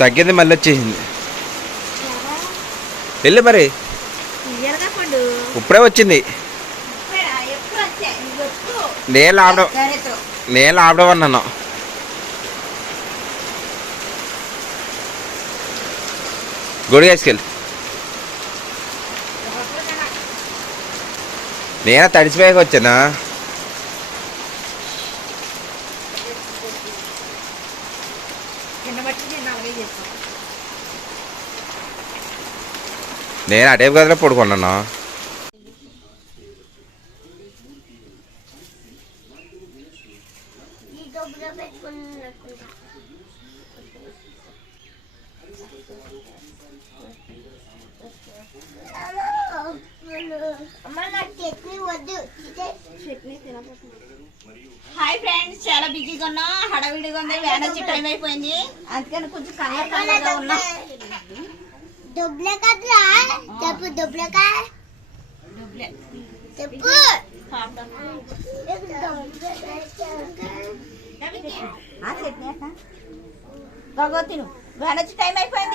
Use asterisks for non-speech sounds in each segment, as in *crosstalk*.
తగ్గింది మళ్ళీ వచ్చేసింది. వెళ్ళు మరి. ఇప్పుడే వచ్చింది. నేను ఆపడం నేను ఆపడం అన్నాను. గుడి వేసుకెళ్ళి నేను తడిసిపోయాక వచ్చానా కింద బట్టి నేను అలాగే చేస్తాను నేను అటే గదిలో పడుకున్నాను. నాకు హాయ్ ఫ్రెండ్స్ చాలా బిజీగా ఉన్నా హడావిడిగా ఉంది వ్యాన్ వచ్చి టైం అయిపోయింది. అందుకని కొంచెం కంగారు కంగారుగా ఉన్నా. డబ్బులే కదరా చెప్పు డబ్బులే. చెప్పు పాపం. ఆ చట్నీ అక్క గగో తిను వ్యాన్ వచ్చి టైం అయిపోయింది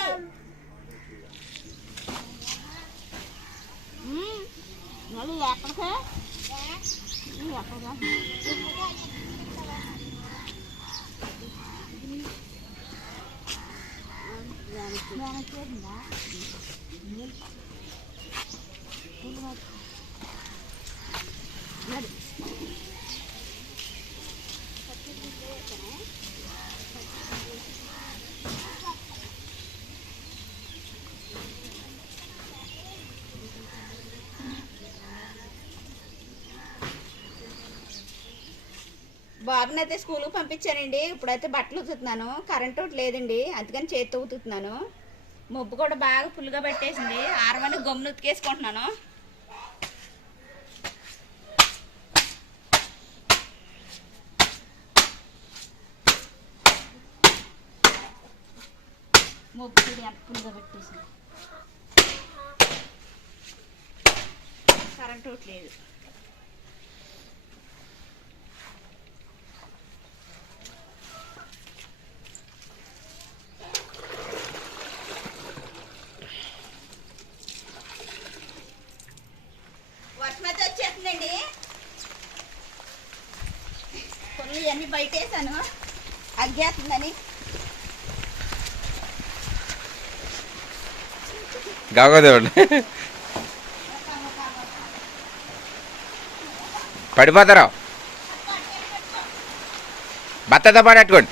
బాబుని అయితే స్కూల్కి పంపించానండి. ఇప్పుడైతే బట్టలు ఉతుకుతున్నాను. కరెంట్ ఒకటి లేదండి. అందుకని చేతితో ఉతుకుతున్నాను. ముబ్బు కూడా బాగా ఫుల్గా పెట్టేసింది. ఆరమని గమ్మును ఉతికేసుకుంటున్నాను. ముబ్బు చూడు పెట్టేసింది కరెంట్ ఒకటి లేదు. వర్షం వచ్చేస్తుందండి. కొన్ని అన్ని బయట వేసాను అగ్గేస్తుందని గాగోదేవుడు పడిపోతారా భర్తతో పాటు అట్టుకోండి లోపలికి ఎందుకు ఏమో మరి గవగదేవండి పడిపోతారా బత్తతో పడట్టుకోండి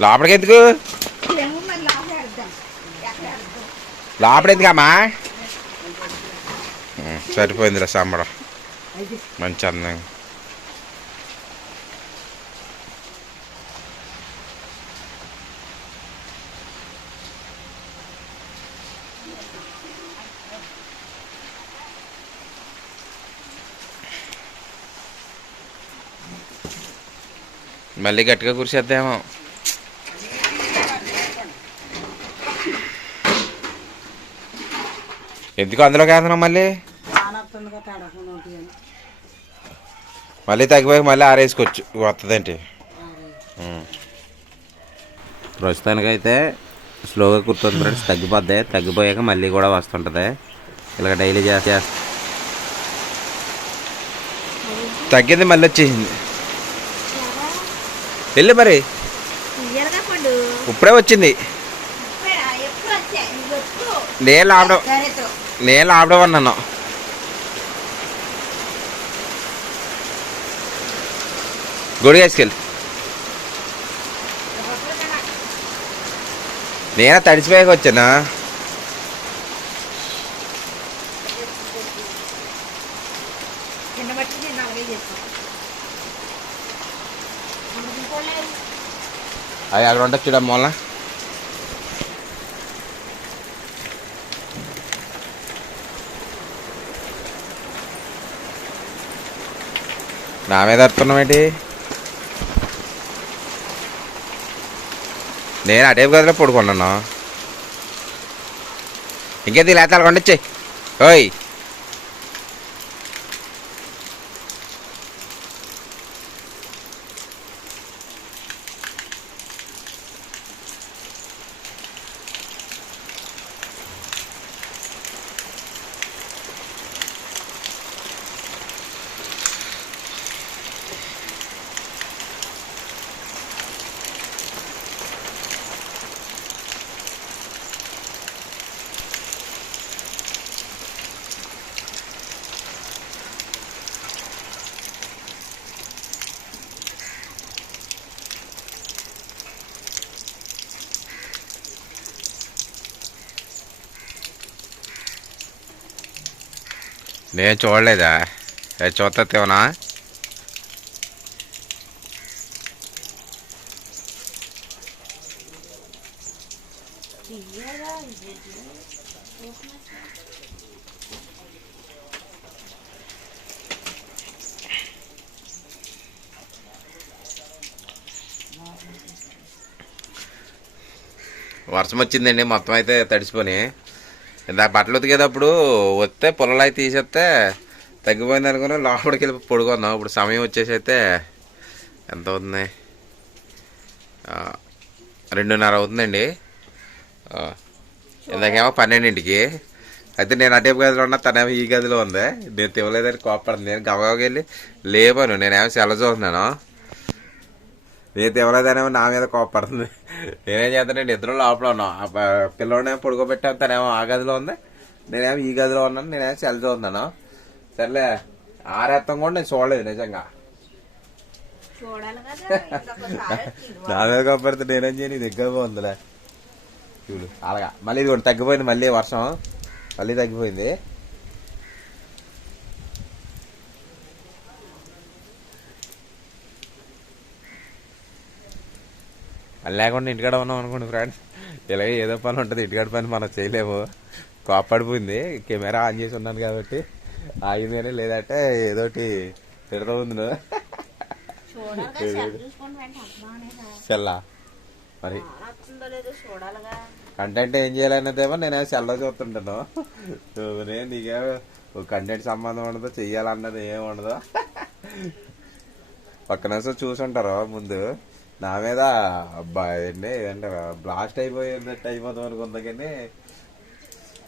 లోపలికి ఎందుకు లోపడెందుకమ్మా సరిపోయిందిరా సాంబడం. మంచి అందంగా మళ్ళీ గట్టిగా కురిసేద్దామో. ఎందుకు అందులోకి వేస్తున్నాం మళ్ళీ? మళ్ళీ తగ్గిపోయి మళ్ళీ ఆరేసుకోవచ్చు. వస్తుందంటే ప్రస్తుతానికైతే స్లోగా కుడుతుంది ఫ్రెండ్స్ తగ్గిపోద్ది. తగ్గిపోయాక మళ్ళీ కూడా వస్తుంటుంది. ఇలా డైలీ చేస్తే తగ్గింది మళ్ళీ వచ్చేసింది. వెళ్ళు మరి. ఇప్పుడే వచ్చింది. నేను సరేతో. నేను ఆపడం అన్నాను. గుడి వేసుకెళ్ళి నేను తడిసిపోయాక వచ్చానా? కింద బట్టి అవి అక్కడ ఉంటుంది చూడ మూల నా మీద అడుతున్నామేంటి నేను అటే గదిలో పడుకున్నాను. ఇంకేది లేతాలు కొండొచ్చాయి ఓయ్. నేను చూడలేదా? అది చూస్తా తేవనా వర్షం వచ్చిందండి మొత్తం అయితే తడిసిపోయి ఇందాక బట్టలు ఉతికేటప్పుడు వస్తే పొలాలు తీసేస్తే తగ్గిపోయింది అనుకుని లోపలికి వెళ్ళి పడుకుందాం. ఇప్పుడు సమయం వచ్చేసి అయితే ఎంత అవుతుంది? రెండున్నర అవుతుందండి. ఇందాకేమో పన్నెండింటికి. అయితే నేను అటే గదిలో ఉన్నా తనేమో ఈ గదిలో ఉంది. నేను తివ్వలేదని కోపడుతుంది నేను గవగవకి వెళ్ళి లేపాను. నేనేమో సెల చూస్తున్నాను. నేను తివ్వలేదనేమో నా మీద కోపడుతుంది. నేనేం చేస్తానండి ఇద్దరు లోపల ఉన్నాం. ఆ ప- పిల్లోడేమో పడుకోబెట్టాను. తనేమో ఆ గదిలో ఉంది. నేనేమో ఈ గదిలో ఉన్నాను. నేనేమో సెల్ చూస్తున్నాను సర్లే ఆరేత్తం కూడా నేను చూడలేదు నిజంగా. *laughs* నా మీద కోపడితే నేనేం చేయను? దగ్గర బాగుందిలే చూడు అలాగా. మళ్ళీ ఇది కూడా తగ్గిపోయింది మళ్ళీ వర్షం. మళ్ళీ తగ్గిపోయింది. అది లేకుండా ఇంటికాడ ఉన్నాం అనుకోండి ఫ్రెండ్స్ ఇలాగే ఏదో పని ఉంటుంది ఇంటికాడ పని మనం చేయలేము. కోపడిపోయింది కెమెరా ఆన్ చేసి ఉన్నాను కాబట్టి ఆగింది కానీ లేదంటే ఏదోటి తిడతా ఉంది సెల్లా? మరి? కంటెంట్ ఏం చేయాలనేదేమో నేనే సెల్లో చూస్తుంటాను. నువ్వునే నీకే కంటెంట్ సంబంధం ఉండదు చెయ్యాలన్నది ఏం ఉండదు. ఒక్క నిమిషం చూసుంటారు ముందు. నా మీద అబ్బా ఏంటి బ్లాస్ట్ అయిపోయినట్టు అయిపోతాం అనుకుందా కానీ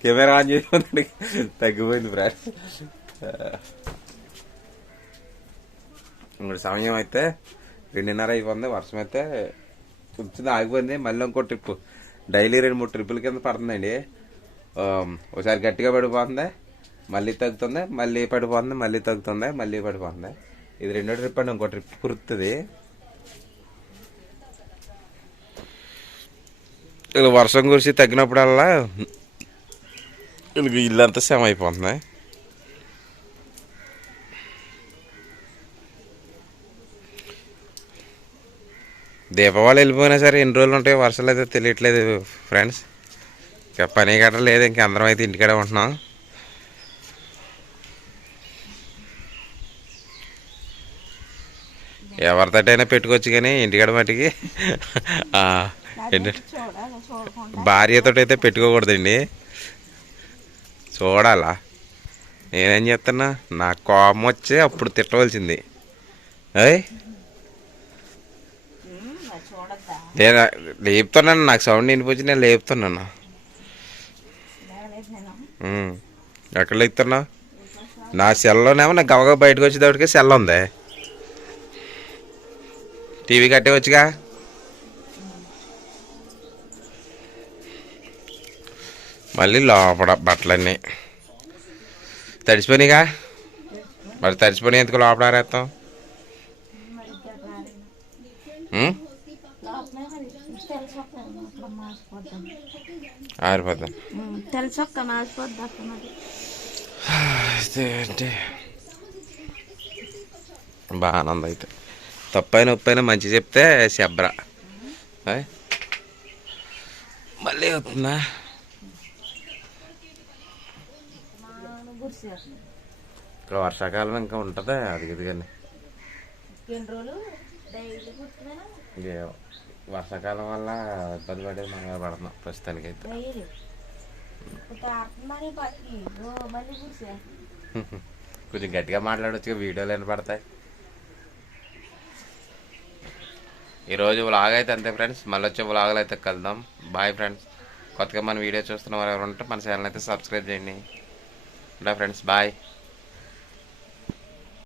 కెమెరా ఆన్ చేసుకుంటే తగ్గిపోయింది ఫ్రెండ్స్ ఇప్పుడు సమయం అయితే రెండున్నర అయిపోయింది వర్షం అయితే వచ్చింది ఆగిపోయింది. మళ్ళీ ఇంకో ట్రిప్ డైలీ రెండు మూడు ట్రిప్పుల కింద పడుతుందండి. ఒకసారి గట్టిగా పడిపోతుంది మళ్ళీ తగ్గుతుంది మళ్ళీ పడిపోతుంది మళ్ళీ తగ్గుతుంది మళ్ళీ పడిపోతుంది. ఇది రెండో ట్రిప్ అండి ఇంకో ట్రిప్ కురుతుంది ఇలా వర్షం కురిసి తగ్గినప్పుడల్లా వీళ్ళకి ఇల్లంతా సేమ అయిపోతుంది దీపావళి వెళ్ళిపోయినా సరే ఎన్ని రోజులు ఉంటాయో వర్షాలు అయితే తెలియట్లేదు ఫ్రెండ్స్. ఇంకా పని గట్రా లేదు ఇంక అందరం అయితే ఇంటికాడే ఉంటున్నాం. ఎవరితోటైనా పెట్టుకోవచ్చు కానీ ఇంటికాడ మట్టికి ఏంటంటే భార్యతో అయితే పెట్టుకోకూడదండి. చూడాలా? నేనేం చేస్తున్నా? నా కోపం వచ్చి అప్పుడు తిట్టవలసింది. అయ్ నేను లేపుతున్నాను నాకు సౌండ్ వినిపించి నేను లేపుతున్నాను. ఎక్కడ లేపుతున్నావు? నా సెల్లోనేమో నాకు గవగా బయటకు వచ్చేటప్పటికే సెల్ ఉంది. టీవీ కట్టేవచ్చుగా మళ్ళీ లోపల బట్టలన్నీ. తడిసిపోయినాయిగా? మరి తడిసిపోయినాయి ఎందుకు లోపల ఆరేస్తాం ఉమ్? బాగా తెలుసొక్క అంటే అయితే తప్పైన ఉప్పైన మంచి చెప్తే శబ్ర. మళ్ళీ అవుతుందా ఇక్కడ వర్షాకాలం ఇంకా ఉంటుంది? అది ఇది కానీ. వర్షాకాలం వల్ల ఇబ్బంది పడేది మనం పడుతున్నాం ప్రస్తుతానికి అయితే. *laughs* కొంచెం గట్టిగా మాట్లాడొచ్చు వీడియోలు ఏమైనా పడతాయి? ఈరోజు వ్లాగ్ అయితే అంతే ఫ్రెండ్స్ మళ్ళీ వచ్చే వ్లాగులు అయితే కలుద్దాం. బాయ్ ఫ్రెండ్స్ కొత్తగా మన వీడియో చూస్తున్న వారు ఎవరు ఉంటే మన ఛానల్ అయితే సబ్స్క్రైబ్ చేయండి. ఉంటా ఫ్రెండ్స్ బాయ్